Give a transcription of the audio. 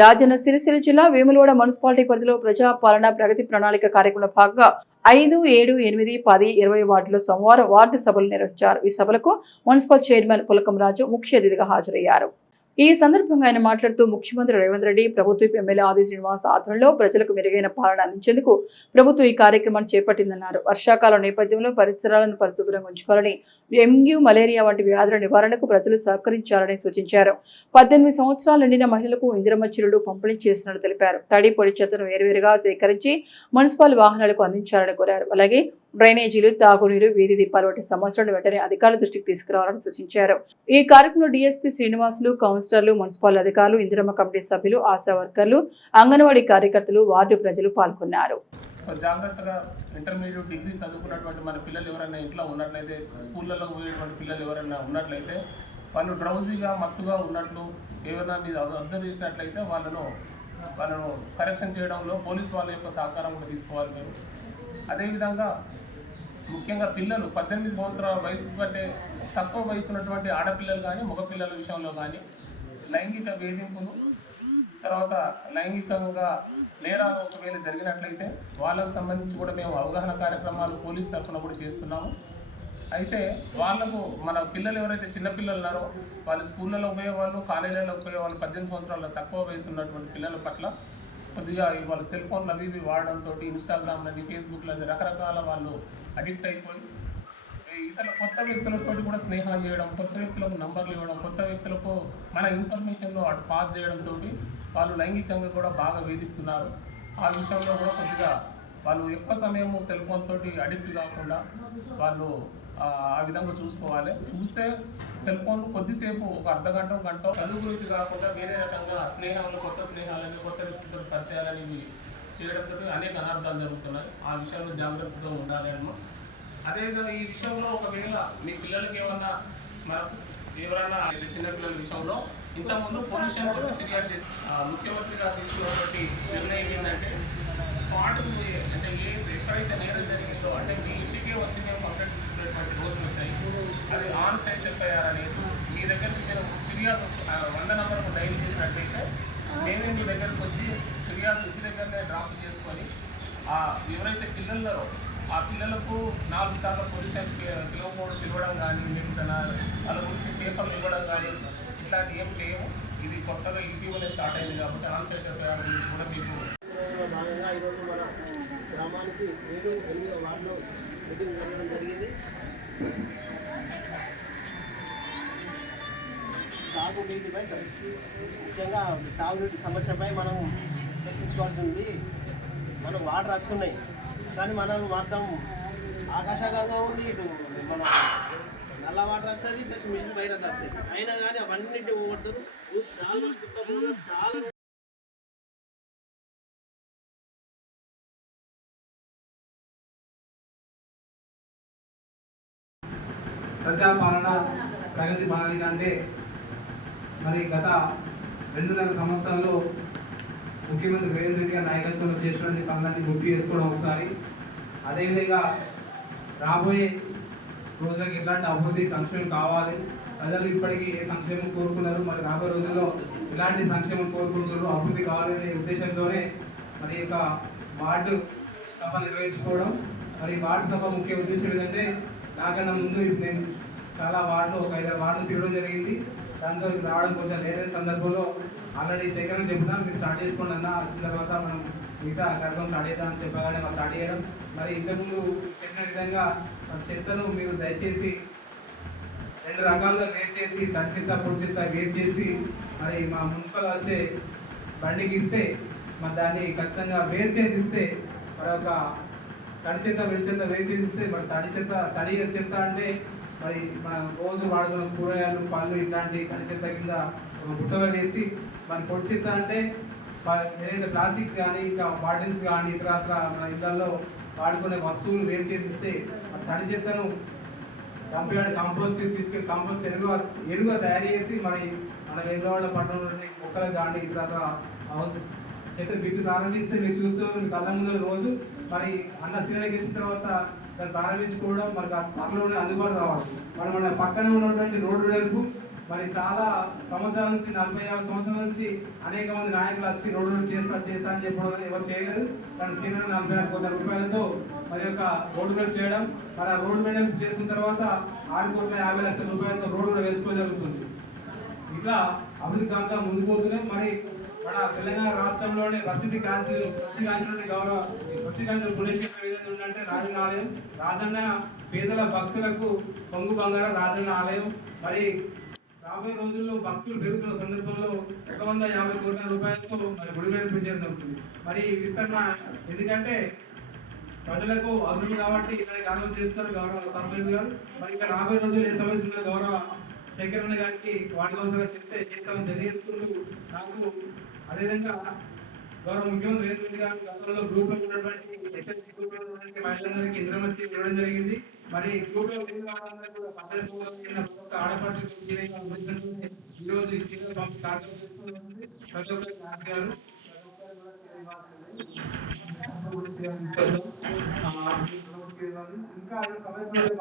రాజన్న సిరిసిల్ల జిల్లా వేములవాడ మున్సిపాలిటీ పరిధిలో ప్రజా పాలన ప్రగతి ప్రణాళిక కార్యక్రమంలో భాగంగా 5, 7, 8, 10, 20 వార్డులో సోమవారం వార్డు సభలు నిర్వహించారు. ఈ సభలకు మున్సిపల్ చైర్మన్ పులకం రాజు ముఖ్య అతిథిగా హాజరయ్యారు. ఈ సందర్భంగా ఆయన మాట్లాడుతూ ముఖ్యమంత్రి రేవంత్ రెడ్డి ప్రభుత్వ ఎమ్మెల్యే ఆది శ్రీనివాస్ ఆధ్వర్యంలో ప్రజలకు మెరుగైన పాలన అందించేందుకు ప్రభుత్వం ఈ కార్యక్రమాన్ని చేపట్టిందన్నారు. వర్షాకాలం నేపథ్యంలో పరిసరాలను పరిశుభ్రంగా ఉంచుకోవాలని, డెంగ్యూ, మలేరియా వంటి వ్యాధుల నివారణకు ప్రజలు సహకరించాలని సూచించారు. 18 సంవత్సరాలు నిండిన మహిళలకు ఇందిరమ్మ చీరలు పంపిణీ చేస్తున్నట్లు తెలిపారు. తడి పొడి చెత్తను వేరువేరుగా సేకరించి మున్సిపల్ వాహనాలకు అందించాలని కోరారు. అలాగే డ్రైనేజీలు, తాగునీరు, వీధి దీపాలు వంటి సమస్యలను వెంటనే అధికారుల దృష్టికి తీసుకురావాలని సూచించారు. ఈ కార్యక్రమంలో డీఎస్పీ శ్రీనివాసులు, కౌన్సిలర్లు, మున్సిపల్ అధికారులు, ఇందిరమ్మ కమిటీ సభ్యులు, ఆశా వర్కర్లు, అంగన్వాడీ కార్యకర్తలు, వార్డు ప్రజలు పాల్గొన్నారు. జాగ్రత్తగా ఇంటర్మీడియట్, డిగ్రీ చదువుకున్నటువంటి మన పిల్లలు ఎవరైనా ఇంట్లో ఉన్నట్లయితే, స్కూళ్ళలో పోయేటువంటి పిల్లలు ఎవరైనా ఉన్నట్లయితే, వాళ్ళు డ్రౌజీగా, మత్తుగా ఉన్నట్లు ఏమైనా మీరు అబ్జర్వ్ చేసినట్లయితే వాళ్ళను కరెక్షన్ చేయడంలో పోలీస్ వాళ్ళ యొక్క సహకారం కూడా తీసుకోవాలి మీరు. అదేవిధంగా ముఖ్యంగా పిల్లలు 18 సంవత్సరాల వయసు కంటే తక్కువ వయసు ఉన్నటువంటి ఆడపిల్లలు కానీ మగపిల్లల విషయంలో కానీ లైంగిక వేధింపులు, తర్వాత లైంగికంగా నేరాలు ఒకవేళ జరిగినట్లయితే వాళ్ళకు సంబంధించి కూడా మేము అవగాహన కార్యక్రమాలు పోలీస్ తరఫున కూడా చేస్తున్నాము. అయితే వాళ్ళకు మన పిల్లలు ఎవరైతే చిన్నపిల్లలు ఉన్నారో వాళ్ళు స్కూళ్ళలో పోయేవాళ్ళు, కాలేజీలలో పోయేవాళ్ళు 18 సంవత్సరాల తక్కువ వయసు ఉన్నటువంటి పిల్లల పట్ల కొద్దిగా వాళ్ళు సెల్ ఫోన్లు అవి ఇవి వాడడంతో, ఇన్స్టాగ్రామ్లని, ఫేస్బుక్లని రకరకాల వాళ్ళు అడిక్ట్ అయిపోయి కొత్త వ్యక్తులతో కూడా స్నేహాలు చేయడం, కొత్త వ్యక్తులకు నంబర్లు ఇవ్వడం, కొత్త వ్యక్తులకు మన ఇన్ఫర్మేషన్లో అటు పాస్ చేయడంతో వాళ్ళు లైంగికంగా కూడా బాగా వేధిస్తున్నారు. ఆ విషయంలో కూడా కొద్దిగా వాళ్ళు ఎక్కువ సమయం సెల్ ఫోన్ తోటి అడిక్ట్ కాకుండా వాళ్ళు ఆ విధంగా చూసుకోవాలి. చూస్తే సెల్ ఫోన్ కొద్దిసేపు ఒక అర్ధగంట, గంట చదువు గురించి కాకుండా వేరే రకంగా స్నేహాలు, కొత్త స్నేహాలని, కొత్త వ్యక్తులతో పరిచయాలని ఇవి చేయడంతో అనేక అనార్థాలు జరుగుతున్నాయి. ఆ విషయంలో జాగ్రత్తగా ఉండాలి అన్నమాట. అదేవిధంగా ఈ విషయంలో ఒకవేళ మీ పిల్లలకి ఏమన్నా ఎవరైనా చిన్నపిల్లల విషయంలో ఇంతకుముందు పొల్యూషన్ వచ్చి ఫిర్యాదు చేసి ముఖ్యమంత్రి గారు తీసుకున్నటువంటి నిర్ణయం ఏంటంటే స్పాట్కు అంటే ఎక్కడైతే నేరం జరిగిందో అంటే మీ ఇంటికే వచ్చి మేము కంప్లైంట్ తీసుకునేటువంటి రోజులు వచ్చాయి. అది ఆన్ సైట్ ఎఫ్ఐఆర్ అనేది మీ దగ్గరికి మీరు ఫిర్యాదు 100 నంబర్కు డైల్ చేసినట్లయితే మేమే మీ దగ్గరకు వచ్చి ఫిర్యాదు ఇంటి దగ్గరనే డ్రాప్ చేసుకొని ఎవరైతే పిల్లలున్నారో ఆ పిల్లలకు 4 సార్లు పొల్యూషన్ పిలవడం కానీ, లేకపోతే వాళ్ళ గురించి పేపర్లు ఇవ్వడం కానీ ఇట్లాంటివి ఏం చేయము. ఇది కొత్తగా ఇటీవలే స్టార్ట్ అయింది కాబట్టి ఆన్ సైట్ ఎఫ్ఐఆర్ గురించి కూడా మీకు భాగంగా ఈరోజు మన గ్రామానికి 7, 8 వార్డులో మీటింగ్ జరగడం జరిగింది. తాగునీటిపై ముఖ్యంగా తాగునీటి సమస్యపై మనం చర్చించుకోవాల్సి ఉంది. మనం వాటర్ వస్తున్నాయి కానీ మనం మాత్రం ఆకాశంగా ఉంది. ఇటు మన నల్ల వాటర్ వస్తుంది, ప్లస్ మిషన్ వైరస్ వస్తుంది. అయినా కానీ అవన్నింటి ఓడతారు చాలా చాలా ప్రజాపాలన ప్రగతి ప్రణాళిక అంటే మరి గత 2.5 సంవత్సరాల్లో ముఖ్యమంత్రి రేవంత్ రెడ్డి గారి నాయకత్వంలో చేసినటువంటి పనులన్నీ గుర్తు చేసుకోవడం ఒకసారి, అదేవిధంగా రాబోయే రోజులకు ఎలాంటి అభివృద్ధి సంక్షేమం కావాలి, ప్రజలు ఇప్పటికీ ఏ సంక్షేమం కోరుకున్నారు, మరి రాబోయే రోజుల్లో ఎలాంటి సంక్షేమం కోరుకుంటున్నారు, అభివృద్ధి కావాలనే ఉద్దేశంతోనే మరి యొక్క వార్డు సభ నిర్వహించుకోవడం. మరి వార్డు సభ ముఖ్య ఉద్దేశం ఏంటంటే నాకన్నా ముందు నేను చాలా వార్డులు ఒక 5 వార్డులు తిరగడం జరిగింది. దాంతో రావడం కొంచెం లేట్ అయిన సందర్భంలో ఆల్రెడీ సేకరణ చెప్పినా మీరు స్టార్ట్ చేసుకోండి అన్న, వచ్చిన తర్వాత మనం మిగతా కార్యక్రమం స్టార్ట్ చేద్దామని చెప్పగానే మాకు స్టార్ట్ చేయడం. మరి ఇంతకుముందు చెప్పిన విధంగా చెత్తను మీరు దయచేసి 2 రకాలుగా వేరు చేసి, తడి చెత్త, పొడి చెత్త వేరు చేసి మరి మా మున్సిపల్ వచ్చే బండికి ఇస్తే మరి దాన్ని ఖచ్చితంగా వేరు చేసి ఇస్తే మరి ఒక తడి చెత్త, వెడి చెత్త వేరు చేసి ఇస్తే మరి తడి చెత్త అంటే మరి మనం రోజు వాడుకున్న కూరగాయలు, పళ్ళు ఇట్లాంటి తడి చెత్త కింద ఒక బుట్టలో వేసి, మరి పొడి చెత్త అంటే ఏదైతే ప్లాస్టిక్స్ కానీ, ఇంకా బాటిల్స్ కానీ, ఇతర మన ఇళ్లలో వాడుకునే వస్తువులు వేరు చేసిస్తే తడి చెత్తను కంపోస్ట్ తీసుకెళ్ళి కంపోస్ట్ ఎరువుగా తయారు చేసి మరి మన వేములవాడ పట్టణంలోని మొక్కలకు కానీ ఇతర చెత్త బిల్లు ప్రారంభిస్తే మీరు చూస్తూ కళ్ళ ముందు రోజు మరి అన్న శ్రీని గెలిచిన తర్వాత దాన్ని ప్రారంభించుకోవడం, మరి ఆ స్థలంలోనే అందుబాటు రావాలి. మన పక్కన ఉన్నటువంటి రోడ్డు వెలుపు మరి చాలా సంవత్సరాల నుంచి 40-50 సంవత్సరాల నుంచి అనేక మంది నాయకులు వచ్చి రోడ్డు చేస్తా అని చెప్పడం ఎవరు చేయలేదు. కానీ సీనియర్ 46 కోట్ల రూపాయలతో మరి యొక్క రోడ్డు వేపు చేయడం, మరి ఆ రోడ్డు వేపు చేసిన తర్వాత 6,50,00,000 రూపాయలతో రోడ్డు కూడా వేసుకోవడం జరుగుతుంది. ఇట్లా అభివృద్ధి కాక ముందుకు పోతున్నాయి. మరి మన తెలంగాణ రాష్ట్రంలోనే ప్రసిద్ధి కాంచిన గౌరవ పుణ్యక్షేత్రం ఏదైతే ఉందంటే రాజన్న ఆలయం. రాజన్న పేదల భక్తులకు పొంగు బంగారం రాజన్న ఆలయం. మరి రాబోయే రోజుల్లో భక్తులు పెరుగుతున్న సందర్భంలో 150 కోట్ల రూపాయలతో మరి గుడి నిర్మించడం జరుగుతుంది. మరి విస్తరణ ఎందుకంటే ప్రజలకు అభివృద్ధి కాబట్టి ఇక్కడ కారణం చేస్తారు గౌరవ సర్పంచ్ గారు. మరి ఇంకా రాబోయే రోజులు ఏ సమస్య ఉన్న గౌరవ శంకరన్న గారికి వాటి కోసం చెప్తే చేస్తామని తెలియజేసుకుంటూ, నాకు అదేవిధంగా గౌరవ ముఖ్యమంత్రి రేవంత్ రెడ్డి గారు గతంలో గ్రూప్ లో ఉన్నటువంటి ఎస్ఎస్సీ గ్రూప్ లో ఉన్నటువంటి మహిళలందరికీ ఇంద్రం వచ్చి ఇవ్వడం జరిగింది. మరి గ్రూప్ లో కూడా ఆడపడుచు ఈ రోజు ఈ చీరలు పంపి కార్యక్రమం చేస్తున్నది. ప్రతి ఒక్కరికి గారు ఇంకా సమస్యలు